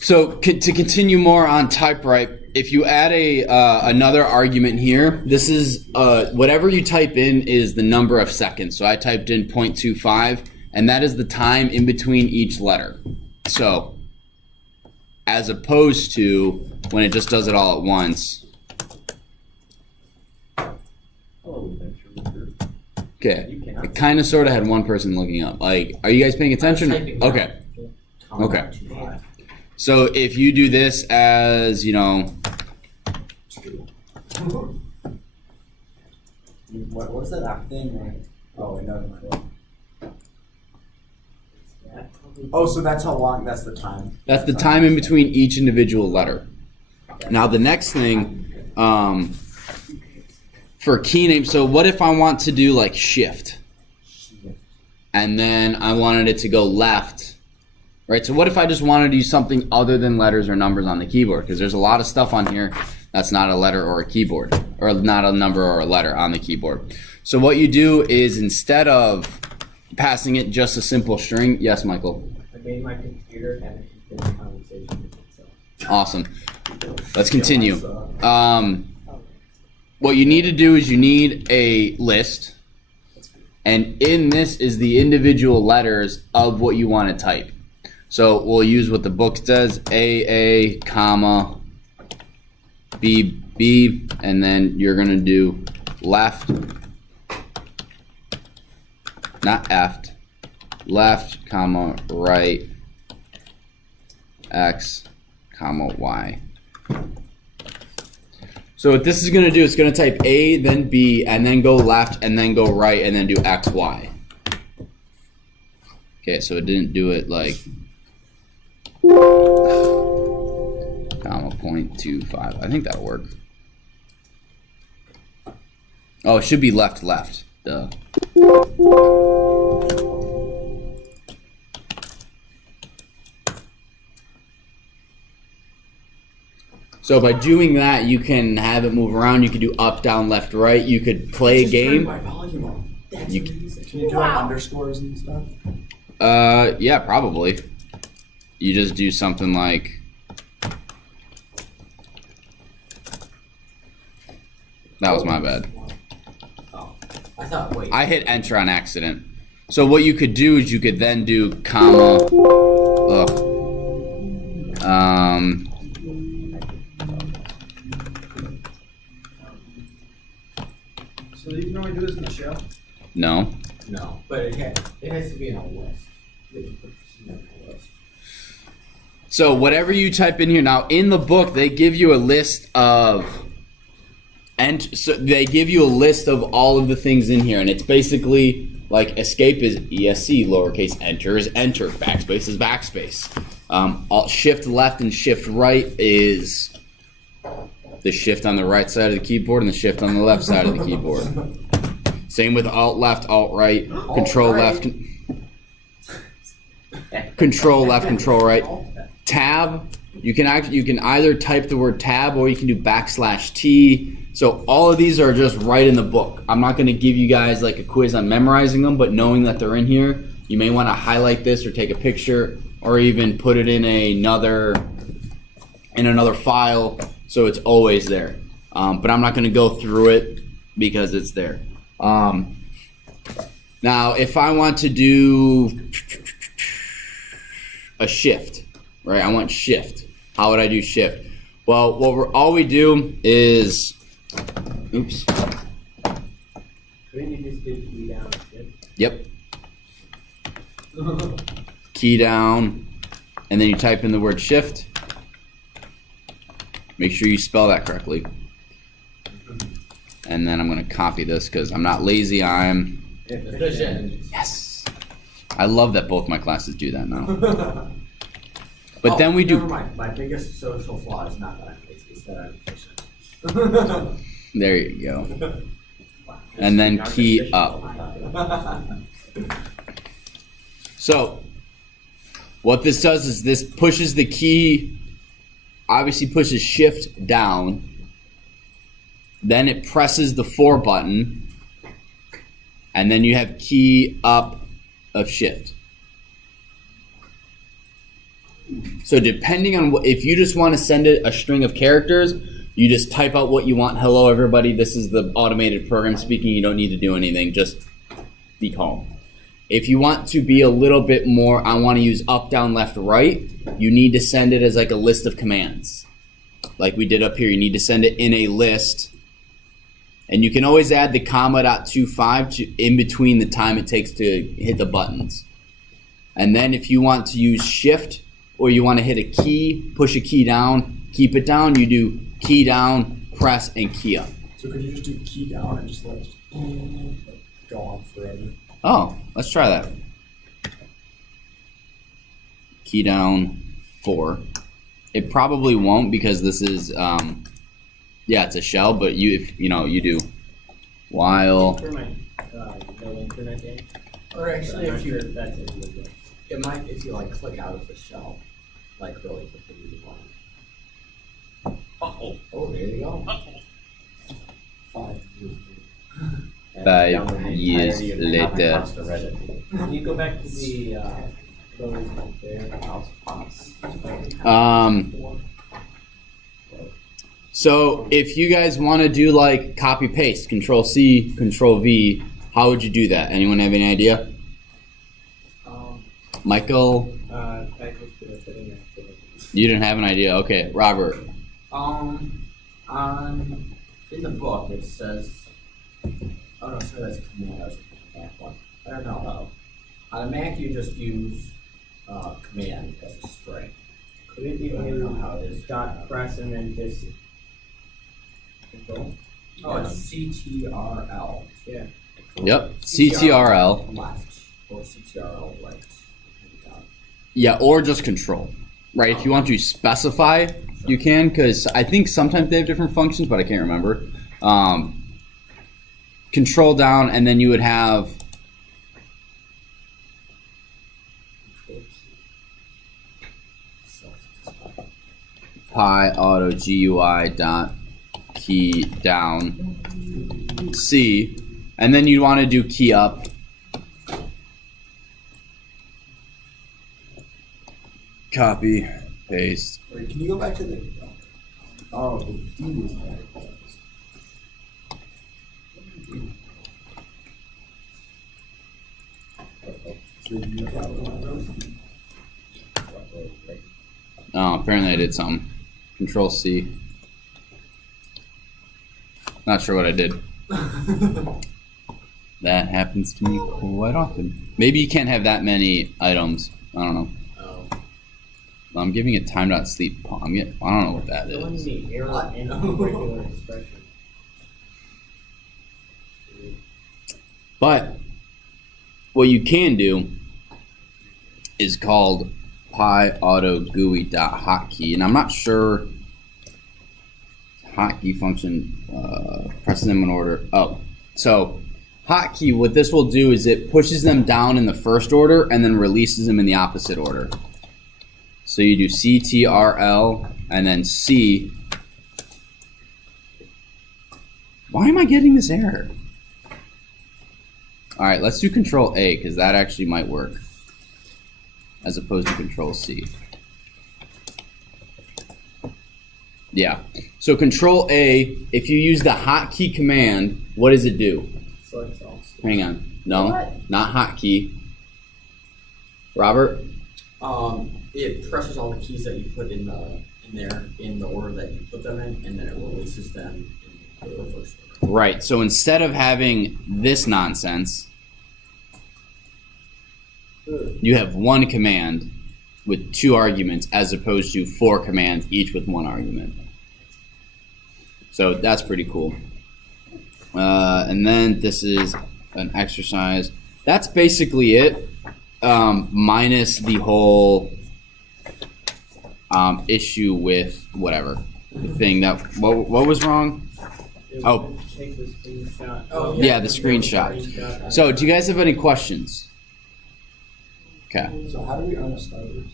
So to continue more on typewrite, if you add another argument here, this is whatever you type in is the number of seconds. So I typed in 0.25, and that is the time in between each letter. So as opposed to when it just does it all at once. Okay, it kind of sort of had one person looking up. Like, are you guys paying attention? Okay. Okay. So if you do this as, you know, what's that thing? Right? Oh, no. Oh, so that's how long? That's the time. That's the time in between each individual letter. Now the next thing, for key names. So what if I want to do like shift, and then I wanted it to go left, right? So what if I just wanted to use something other than letters or numbers on the keyboard? Because there's a lot of stuff on here that's not a letter or a keyboard, or not a number or a letter on the keyboard. So what you do is, instead of passing it just a simple string, yes, Michael? I made my computer and it did a conversation with itself. Awesome. Let's continue. What you need to do is you need a list, and in this is the individual letters of what you want to type. So we'll use what the book says, A, comma, B, and then you're going to do left, not left, comma, right, X, comma, Y. So what this is going to do, it's going to type A, then B, and then go left, and then go right, and then do X, Y. Okay, so it didn't do it like comma 0.25. I think that'll work. Oh, it should be left. Duh. So by doing that, you can have it move around. You could do up, down, left, right. You could play a game. My volume on. That's You amazing. Can you do like underscores and stuff? Yeah, probably. You just do something like, that was my bad. Oh, I thought, wait. I hit enter on accident. So what you could do is you could then do comma, So you can only do this in the shell? no. No, but it has to be in a list. So whatever you type in here, now in the book, they give you a list of, so they give you a list of all of the things in here, and it's basically like escape is ESC, lowercase, enter is enter, backspace is backspace. Shift left and shift right is the shift on the right side of the keyboard and the shift on the left side of the keyboard. Same with alt left, alt right, control left, control left, control right. Tab, you can either type the word tab or you can do \T. So all of these are just right in the book. I'm not going to give you guys like a quiz on memorizing them, but knowing that they're in here, you may want to highlight this or take a picture or even put it in another file so it's always there. But I'm not going to go through it because it's there. Now, if I want to do a shift, right? I want shift. How would I do shift? Well, all we do is, oops. Couldn't you just do key down shift? Yep. Key down, and then you type in the word shift. Make sure you spell that correctly. And then I'm going to copy this because I'm not lazy. I'm Efficient. yes. I love that both my classes do that now. But then we do. Never mind. My biggest social flaw is not that it's that I'm efficient. There you go. And then key up. So what this does is this pushes the key, obviously pushes shift down. Then it presses the 4 button. And then you have key up of shift. So depending on if you just want to send it a string of characters, you just type out what you want. Hello, everybody. This is the automated program speaking. You don't need to do anything. Just be calm. If you want to be a little bit more, I want to use up, down, left, right, you need to send it as like a list of commands. Like we did up here, you need to send it in a list. And you can always add the comma.25 to in between the time it takes to hit the buttons. And then if you want to use shift or you want to hit a key, push a key down, keep it down, you do key down, press, and key up. So could you just do key down and just let it go on forever? Oh, let's try that. Key down 4. It probably won't because this is, yeah, it's a shell. But if you do while. For my no internet game. Or actually, I'm not if you, sure if that's in the game. it might, if you like click out of the shell, like really quickly, you want. Oh, there you go. 5 years. And 5 download the years entirety of later. the House to Reddit. Can you go back to the close up there? So if you guys want to do like copy paste, Control C, Control V, how would you do that? Anyone have any idea? Michael, I just did a fitting activity. you didn't have an idea. Okay, Robert. In the book it says, oh no, sorry, that's a command. I was looking at the Mac one. I don't know though. On a Mac, you just use command as a string. Could it be I don't know how it is. dot press and then just control? Oh, it's CTRL. Yeah. Yep, CTRL. Left or CTRL right. Yeah, or just Control. Right, if you want to specify, you can, because I think sometimes they have different functions, but I can't remember. Control down, and then you would have Pyautogui dot key down C, and then you want to do key up. Copy, paste. Wait, can you go back to the? Oh, the D was there. Oh, apparently I did something. Control C. Not sure what I did. That happens to me quite often. Maybe you can't have that many items. I don't know. I'm giving it time.sleep. I don't know what that Showing is. the error in a regular expression. But what you can do is called Pyautogui.hotkey, and I'm not sure hotkey function pressing them in order. Oh, so hotkey, what this will do is it pushes them down in the first order and then releases them in the opposite order. So you do CTRL and then C. Why am I getting this error? All right, let's do Control A because that actually might work, as opposed to Control C. Yeah. So Control A, if you use the hotkey command, what does it do? Select all. Hang on. No, not hotkey. Robert? It presses all the keys that you put in there in the order that you put them in, and then it releases them in the reverse order. Right. So instead of having this nonsense, you have one command with 2 arguments as opposed to 4 commands, each with 1 argument. So that's pretty cool. And then this is an exercise. That's basically it, minus the whole issue with whatever. The thing that, what was wrong? Oh. Take the screenshot. Oh, Yeah, the screenshot. So do you guys have any questions? Okay. So how do we earn a starters?